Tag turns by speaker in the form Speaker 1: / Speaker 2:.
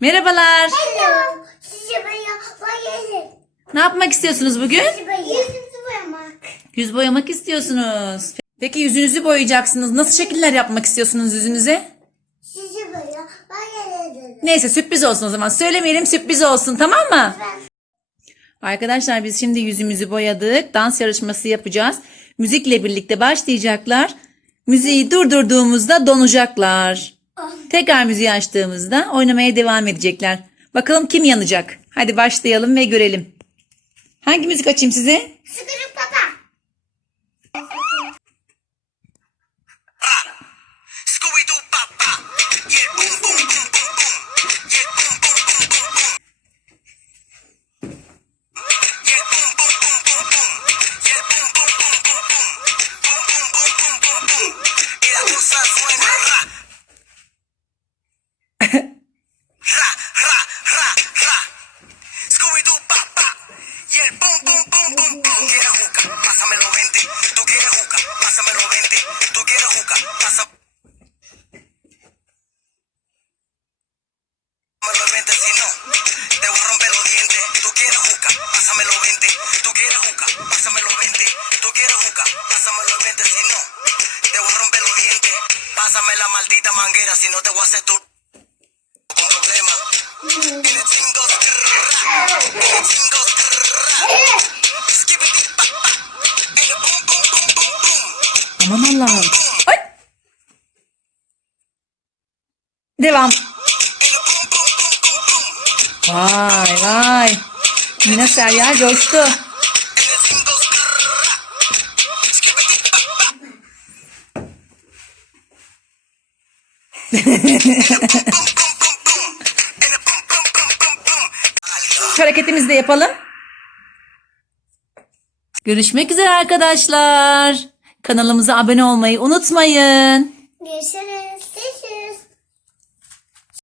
Speaker 1: Merhabalar.
Speaker 2: Hello. Size bayılır.
Speaker 1: Ne yapmak istiyorsunuz bugün?
Speaker 2: Yüzümüzü boyamak.
Speaker 1: Yüz boyamak istiyorsunuz. Peki yüzünüzü boyayacaksınız. Nasıl şekiller yapmak istiyorsunuz yüzünüze?
Speaker 2: Size bayılır. Bayılır.
Speaker 1: Neyse sürpriz olsun o zaman. Söylemeyelim sürpriz olsun tamam mı? Arkadaşlar biz şimdi yüzümüzü boyadık. Dans yarışması yapacağız. Müzikle birlikte başlayacaklar. Müziği durdurduğumuzda donacaklar. Tekrar müziği açtığımızda oynamaya devam edecekler. Bakalım kim yanacak? Hadi başlayalım ve görelim. Hangi müzik açayım size?
Speaker 2: Sıkırık
Speaker 3: 20. ¿Tú quieres juca? Pásamelo 20. ¿Tú quieres juca? Pásamelo 20 si no, te voy a romper los dientes. Tú quieres juca, pásamelo 20. Tú quieres juca, pásamelo 20. Tú quieres juca, pásamelo 20 si no, te voy a romper los dientes. Pásame la maldita manguera si no te voy a hacer tu con problema.
Speaker 1: Aman Allah'ım. Ay! Devam. Vay vay. Yine Serya coştu. Hareketimizi de yapalım. Görüşmek üzere arkadaşlar. Kanalımıza abone olmayı unutmayın.
Speaker 2: Görüşürüz.